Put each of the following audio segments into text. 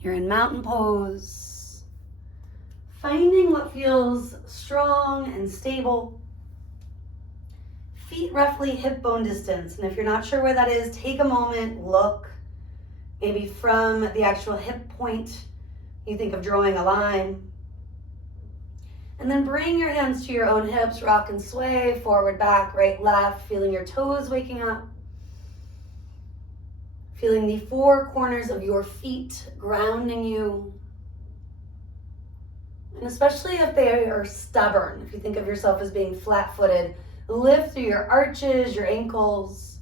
You're in mountain pose, finding what feels strong and stable. Feet roughly hip bone distance, and if you're not sure where that is, take a moment, look, maybe from the actual hip point, you think of drawing a line. And then bring your hands to your own hips, rock and sway, forward, back, right, left, feeling your toes waking up. Feeling the four corners of your feet grounding you. And especially if they are stubborn, if you think of yourself as being flat-footed, lift through your arches, your ankles.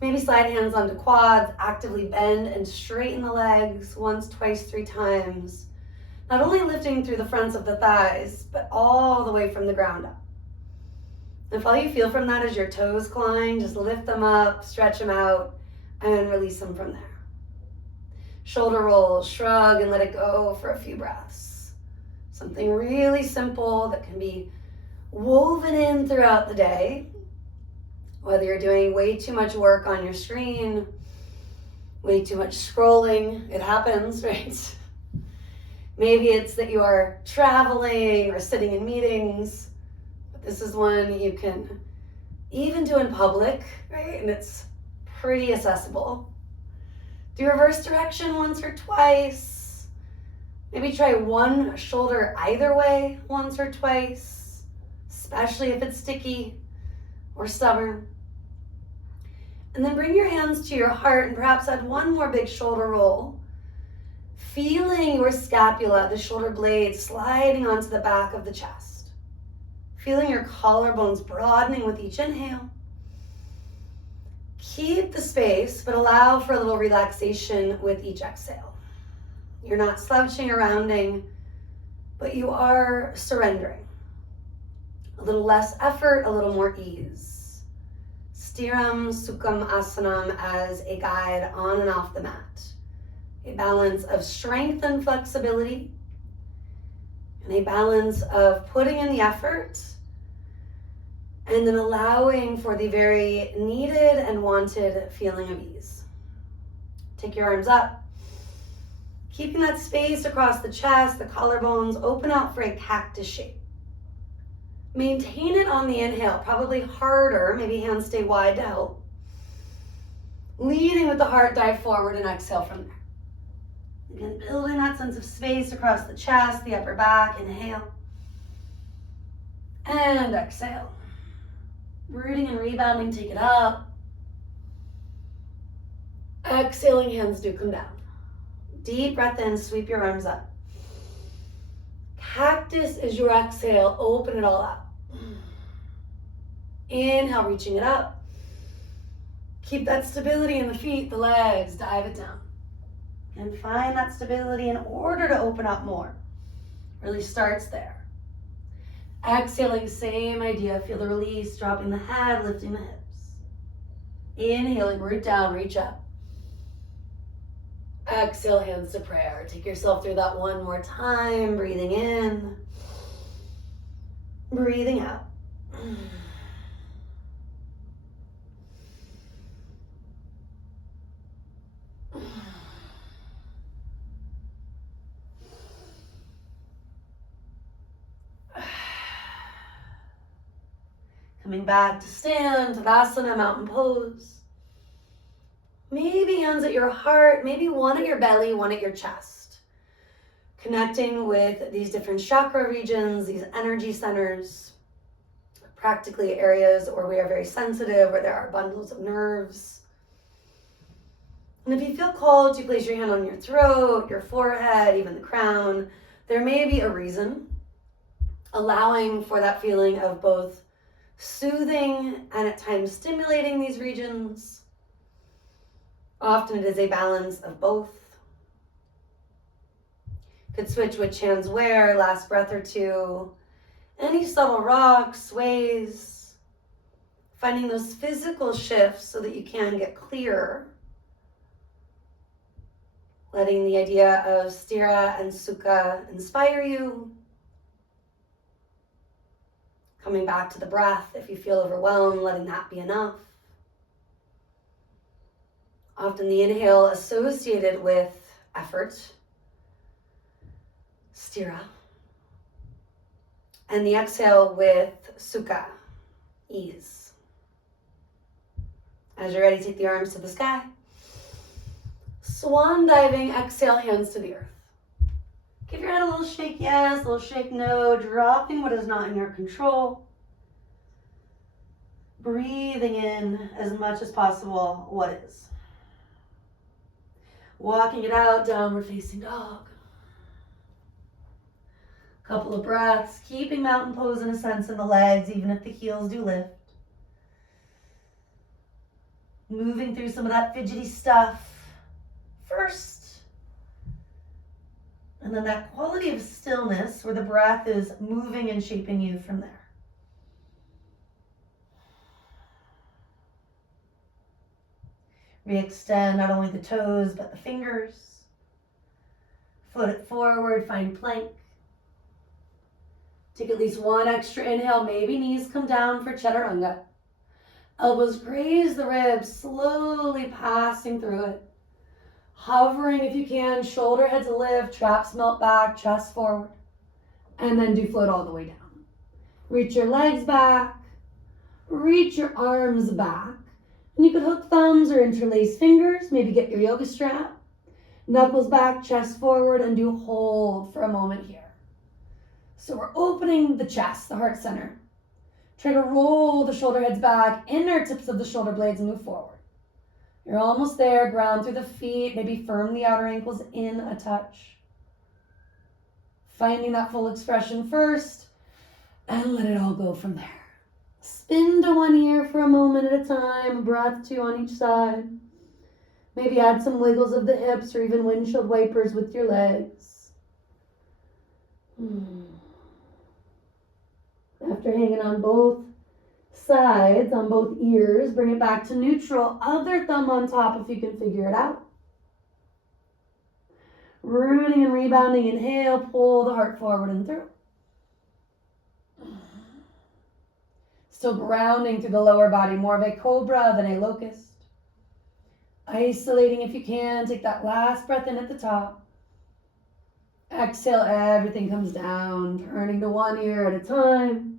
Maybe slide hands onto quads, actively bend and straighten the legs once, twice, 3 times. Not only lifting through the fronts of the thighs, but all the way from the ground up. If all you feel from that is your toes climb, just lift them up, stretch them out, and release them from there. Shoulder roll, shrug, and let it go for a few breaths. Something really simple that can be woven in throughout the day. Whether you're doing way too much work on your screen, way too much scrolling, it happens, right? Maybe it's that you are traveling or sitting in meetings, but this is one you can even do in public, right? And it's pretty accessible. Do reverse direction once or twice. Maybe try one shoulder either way once or twice, especially if it's sticky or stubborn. And then bring your hands to your heart and perhaps add one more big shoulder roll. Feeling your scapula, the shoulder blades, sliding onto the back of the chest. Feeling your collarbones broadening with each inhale. Keep the space, but allow for a little relaxation with each exhale. You're not slouching or rounding, but you are surrendering. A little less effort, a little more ease. Sthiram Sukham Asanam as a guide on and off the mat. A balance of strength and flexibility, and a balance of putting in the effort and then allowing for the very needed and wanted feeling of ease. Take your arms up, keeping that space across the chest, the collarbones, open out for a cactus shape. Maintain it on the inhale, probably harder, maybe hands stay wide to help. Leading with the heart, dive forward and exhale from there. Again, building that sense of space across the chest, the upper back, inhale. And exhale. Rooting and rebounding, take it up. Exhaling, hands do come down. Deep breath in, sweep your arms up. Cactus is your exhale, open it all out. Inhale, reaching it up. Keep that stability in the feet, the legs, dive it down. And find that stability in order to open up more. Really starts there. Exhaling, same idea. Feel the release, dropping the head, lifting the hips. Inhaling, root down, reach up. Exhale, hands to prayer. Take yourself through that one more time. Breathing in. Breathing out. Coming back to stand, Tadasana, mountain pose. Maybe hands at your heart, maybe one at your belly, one at your chest. Connecting with these different chakra regions, these energy centers, practically areas where we are very sensitive, where there are bundles of nerves. And if you feel called to place your hand on your throat, your forehead, even the crown, there may be a reason, allowing for that feeling of both soothing and at times stimulating these regions. Often it is a balance of both. Could switch which hands where, last breath or two. Any subtle rocks, sways. Finding those physical shifts so that you can get clearer. Letting the idea of Sthira and Sukha inspire you. Coming back to the breath, if you feel overwhelmed, letting that be enough. Often the inhale associated with effort Stira. And the exhale with Sukha, ease. As you're ready, take the arms to the sky. Swan diving, exhale, hands to the earth. Give your head a little shake yes, a little shake no, dropping what is not in your control. Breathing in as much as possible what is. Walking it out, downward facing dog. Couple of breaths, keeping mountain pose in a sense in the legs, even if the heels do lift. Moving through some of that fidgety stuff first. And then that quality of stillness where the breath is moving and shaping you from there. Re-extend not only the toes, but the fingers. Float it forward, find plank. Take at least one extra inhale, maybe knees come down for Chaturanga. Elbows graze the ribs, slowly passing through it. Hovering if you can, shoulder heads lift, traps melt back, chest forward. And then do float all the way down. Reach your legs back, reach your arms back. And you could hook thumbs or interlace fingers, maybe get your yoga strap. Knuckles back, chest forward, and do hold for a moment here. So we're opening the chest, the heart center. Try to roll the shoulder heads back, inner tips of the shoulder blades, and move forward. You're almost there. Ground through the feet. Maybe firm the outer ankles in a touch. Finding that full expression first, and let it all go from there. Spin to one ear for a moment at a time. A breath, two on each side. Maybe add some wiggles of the hips or even windshield wipers with your legs. After hanging on both sides, on both ears, bring it back to neutral. Other thumb on top if you can figure it out. Rooting and rebounding. Inhale, pull the heart forward and through. Still grounding through the lower body, more of a cobra than a locust. Isolating if you can. Take that last breath in at the top. Exhale, everything comes down, turning to one ear at a time.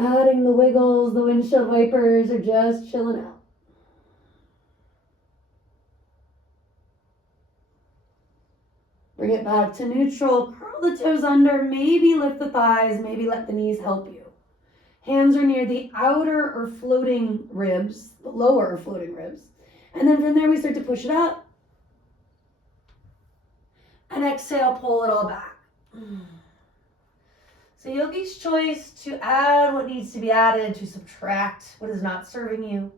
Adding the wiggles, the windshield wipers, or just chilling out. Bring it back to neutral. Curl the toes under. Maybe lift the thighs. Maybe let the knees help you. Hands are near the outer or floating ribs, the lower or floating ribs. And then from there we start to push it up. And exhale, pull it all back. So yogi's choice to add what needs to be added, to subtract what is not serving you.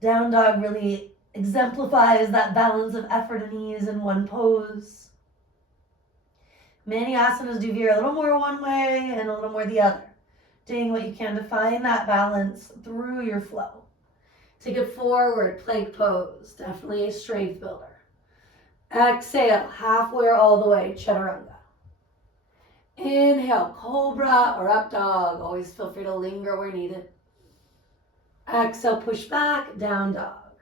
Down dog really exemplifies that balance of effort and ease in one pose. Many asanas do veer a little more one way and a little more the other. Doing what you can to find that balance through your flow. Take it forward, plank pose, definitely a strength builder. Exhale, halfway or all the way, Chaturanga. Inhale, cobra or up dog. Always feel free to linger where needed. Exhale, push back, down dog.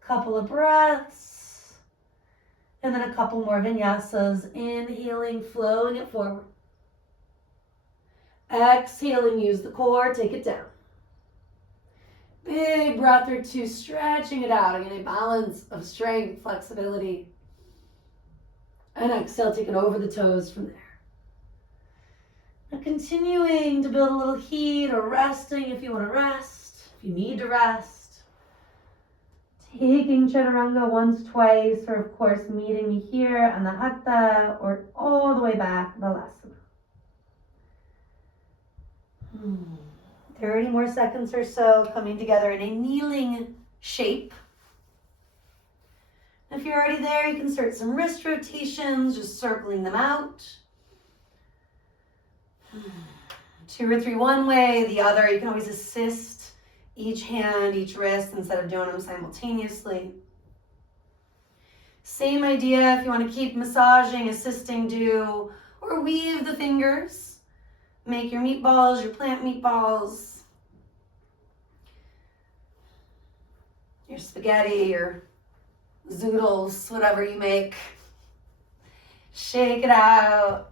Couple of breaths. And then a couple more vinyasas. Inhaling, flowing it forward. Exhaling, use the core, take it down. Big breath or two, stretching it out. Again, a balance of strength, flexibility. And exhale, take it over the toes from there. Now continuing to build a little heat or resting if you want to rest, if you need to rest. Taking Chaturanga once, twice, or of course meeting me here on the Hatha or all the way back, Balasana. 30 more seconds or so, coming together in a kneeling shape. If you're already there, you can start some wrist rotations, just circling them out. 2 or 3 one way, the other. You can always assist each hand, each wrist, instead of doing them simultaneously. Same idea if you want to keep massaging, assisting, do, or weave the fingers. Make your meatballs, your plant meatballs, your spaghetti, your zoodles, whatever you make. Shake it out.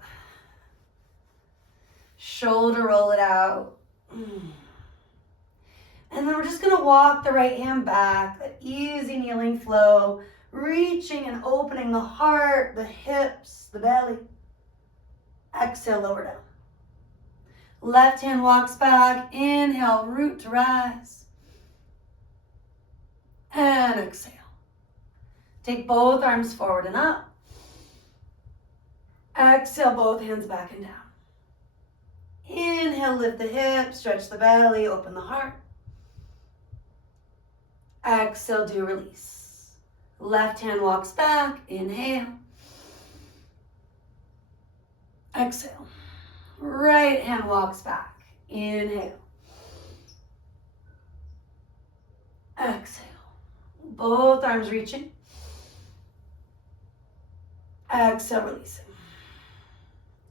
Shoulder roll it out. And then we're just going to walk the right hand back, that easy kneeling flow, reaching and opening the heart, the hips, the belly. Exhale, lower down. Left hand walks back. Inhale, root to rise. And exhale. Take both arms forward and up. Exhale, both hands back and down. Inhale, lift the hips, stretch the belly, open the heart. Exhale, do release. Left hand walks back. Inhale. Exhale. Right hand walks back. Inhale. Exhale. Both arms reaching. Exhale, releasing.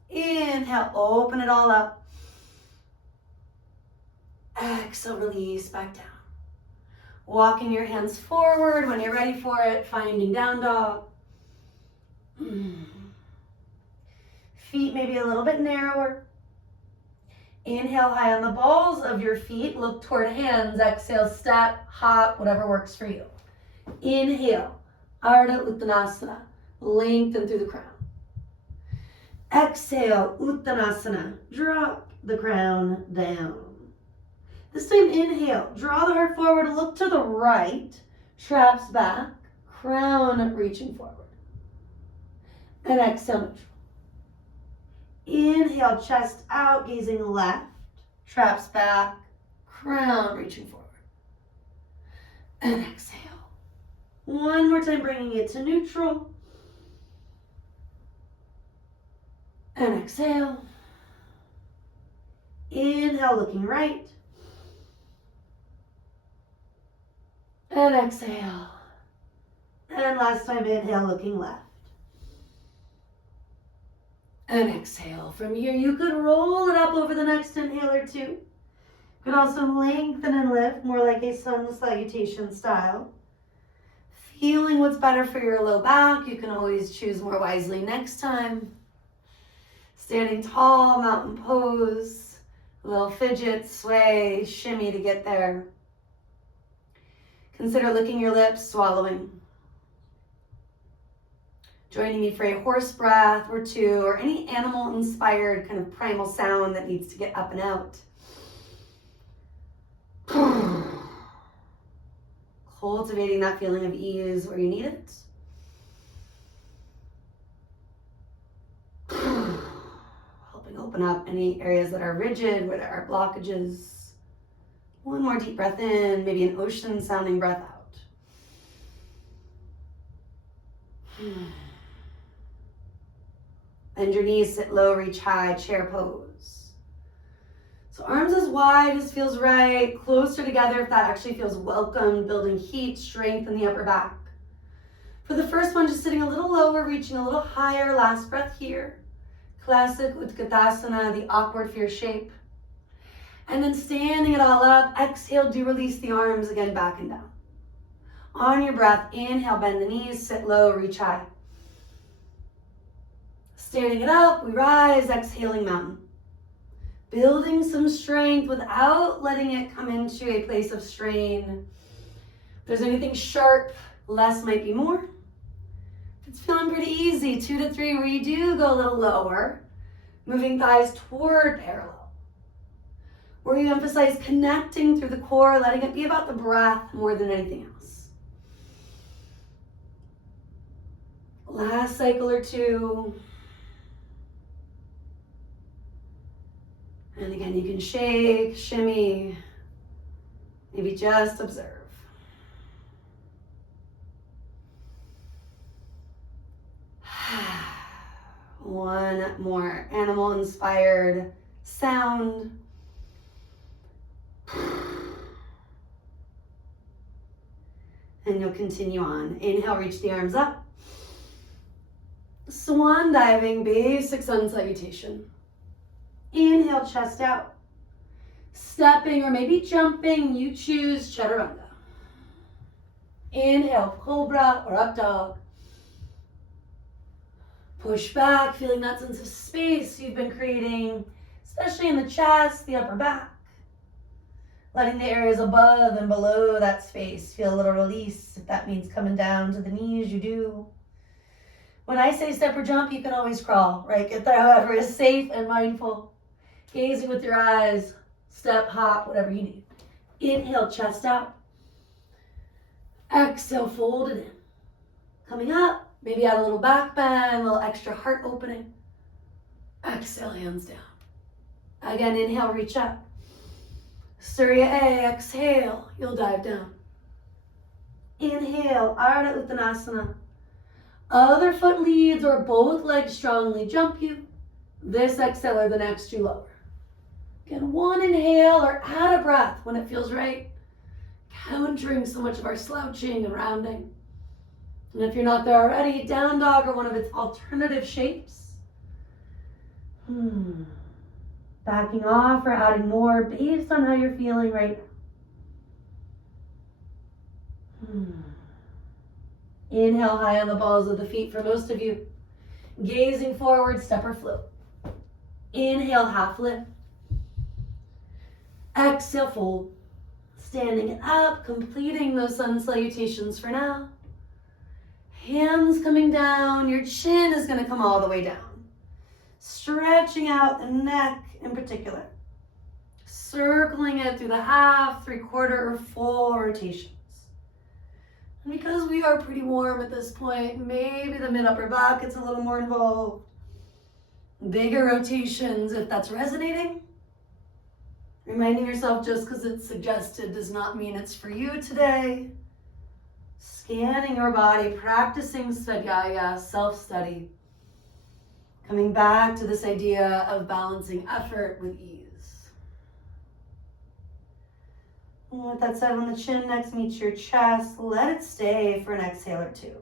Inhale, open it all up. Exhale, release back down. Walking your hands forward when you're ready for it, finding down dog. Feet maybe a little bit narrower. Inhale high on the balls of your feet, look toward hands. Exhale, step, hop, whatever works for you. Inhale, Ardha Uttanasana, lengthen through the crown. Exhale, Uttanasana, drop the crown down. This time, inhale, draw the heart forward, look to the right, traps back, crown reaching forward. And exhale, neutral. Inhale, chest out, gazing left, traps back, crown reaching forward. And exhale. One more time, bringing it to neutral. And exhale. Inhale, looking right. And exhale. And last time, inhale, looking left. And exhale. From here, you could roll it up over the next inhale or two. You could also lengthen and lift, more like a sun salutation style. Feeling what's better for your low back. You can always choose more wisely next time. Standing tall, mountain pose. A little fidget, sway, shimmy to get there. Consider licking your lips, swallowing. Joining me for a horse breath or two, or any animal-inspired kind of primal sound that needs to get up and out. Cultivating that feeling of ease where you need it. Helping open up any areas that are rigid, where there are blockages. One more deep breath in, maybe an ocean-sounding breath out. Bend your knees, sit low, reach high, chair pose. So arms as wide as feels right, closer together if that actually feels welcome, building heat, strength in the upper back. For the first one, just sitting a little lower, reaching a little higher, last breath here. Classic Utkatasana, the awkward fear shape. And then standing it all up, exhale, do release the arms again, back and down. On your breath, inhale, bend the knees, sit low, reach high. Standing it up, we rise, exhaling mountain. Building some strength without letting it come into a place of strain. If there's anything sharp, less might be more. If it's feeling pretty easy, 2 to 3, where you do go a little lower, moving thighs toward parallel. Where you emphasize connecting through the core, letting it be about the breath more than anything else. Last cycle or two. And again, you can shake, shimmy, maybe just observe. One more animal-inspired sound. And you'll continue on. Inhale, reach the arms up. Swan diving, basic sun salutation. Inhale, chest out. Stepping or maybe jumping, you choose chaturanga. Inhale, cobra or up dog. Push back, feeling that sense of space you've been creating, especially in the chest, the upper back. Letting the areas above and below that space feel a little release. If that means coming down to the knees, you do. When I say step or jump, you can always crawl, right? Get there however is safe and mindful. Gazing with your eyes, step, hop, whatever you need. Inhale, chest out. Exhale, fold it in. Coming up, maybe add a little back bend, a little extra heart opening. Exhale, hands down. Again, inhale, reach up. Surya A, exhale, you'll dive down. Inhale, Ardha Uttanasana. Other foot leads or both legs strongly jump you. This exhale or the next you lower. Again, one inhale or add a breath when it feels right. Countering so much of our slouching and rounding. And if you're not there already, down dog or one of its alternative shapes. Backing off or adding more based on how you're feeling right now. Inhale high on the balls of the feet for most of you. Gazing forward, step or float. Inhale, half lift. Exhale, fold. Standing up, completing those sun salutations for now. Hands coming down, your chin is going to come all the way down. Stretching out the neck in particular. Circling it through the half, 3/4, or full rotations. And because we are pretty warm at this point, maybe the mid-upper back gets a little more involved. Bigger rotations if that's resonating. Reminding yourself just because it's suggested does not mean it's for you today. Scanning your body, practicing Svadhyaya, self-study. Coming back to this idea of balancing effort with ease. And with that said, when the chin next meets your chest, let it stay for an exhale or two.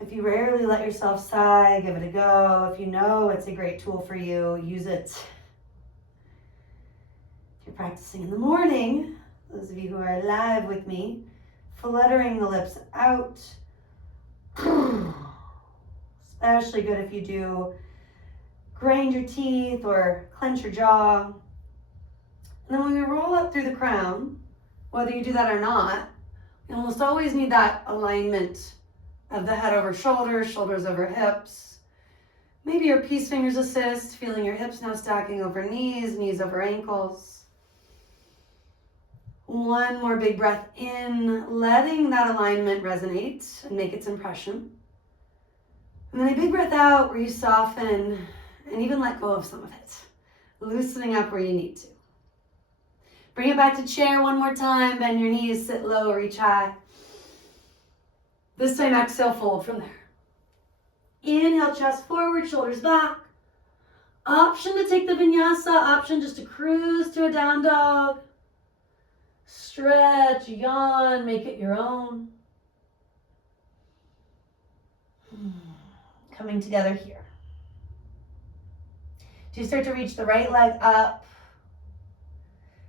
If you rarely let yourself sigh, give it a go. If you know it's a great tool for you, use it. If you're practicing in the morning, those of you who are live with me, fluttering the lips out. Especially good if you do grind your teeth or clench your jaw. And then when we roll up through the crown, whether you do that or not, you almost always need that alignment of the head over shoulders, shoulders over hips. Maybe your peace fingers assist, feeling your hips now stacking over knees, knees over ankles. One more big breath in, letting that alignment resonate and make its impression. And then a big breath out where you soften and even let go of some of it. Loosening up where you need to. Bring it back to chair one more time. Bend your knees, sit low, reach high. This time exhale, fold from there. Inhale, chest forward, shoulders back. Option to take the vinyasa, option just to cruise to a down dog. Stretch, yawn, make it your own. Coming together here. Do you start to reach the right leg up?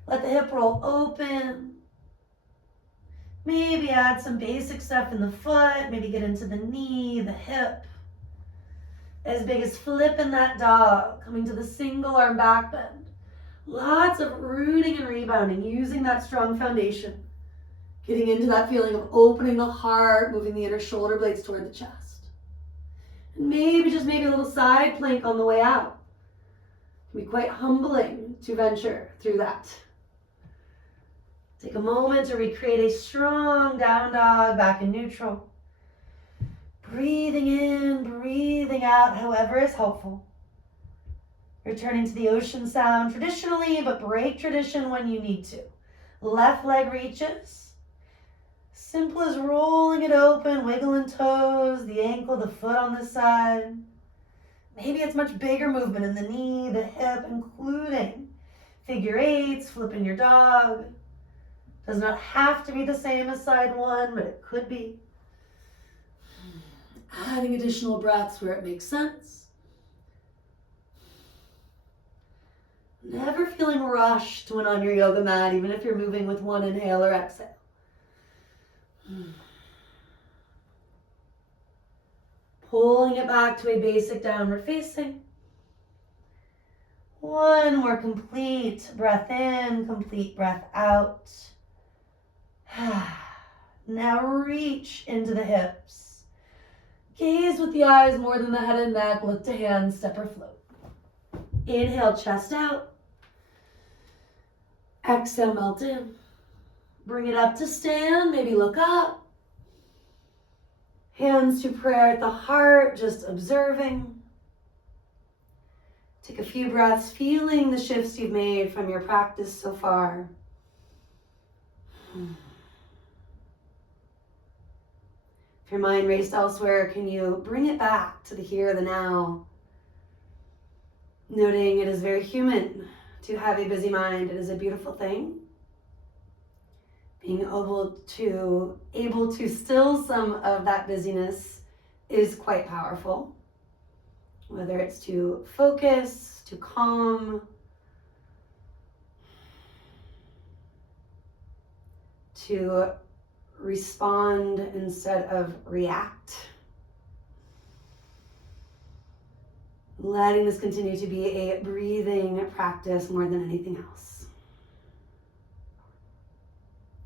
Let the hip roll open. Maybe add some basic stuff in the foot. Maybe get into the knee, the hip. As big as flipping that dog. Coming to the single arm back bend. Lots of rooting and rebounding. Using that strong foundation. Getting into that feeling of opening the heart. Moving the inner shoulder blades toward the chest. And maybe, just maybe a little side plank on the way out. It can be quite humbling to venture through that. Take a moment to recreate a strong down dog back in neutral. Breathing in, breathing out, however is helpful. Returning to the ocean sound traditionally, but break tradition when you need to. Left leg reaches. Simple as rolling it open, wiggling toes, the ankle, the foot on the side. Maybe it's much bigger movement in the knee, the hip, including figure eights, flipping your dog. Does not have to be the same as side one, but it could be. Adding additional breaths where it makes sense. Never feeling rushed when on your yoga mat, even if you're moving with one inhale or exhale. Pulling it back to a basic downward facing. One more complete breath in, complete breath out. Now reach into the hips. Gaze with the eyes more than the head and neck. Look to hands, step or float. Inhale, chest out. Exhale, melt in. Bring it up to stand, maybe look up. Hands to prayer at the heart, just observing. Take a few breaths, feeling the shifts you've made from your practice so far. If your mind raced elsewhere, can you bring it back to the here, the now? Noting it is very human to have a busy mind. It is a beautiful thing. Being able to still some of that busyness is quite powerful. Whether it's to focus, to calm, to respond instead of react. Letting this continue to be a breathing practice more than anything else.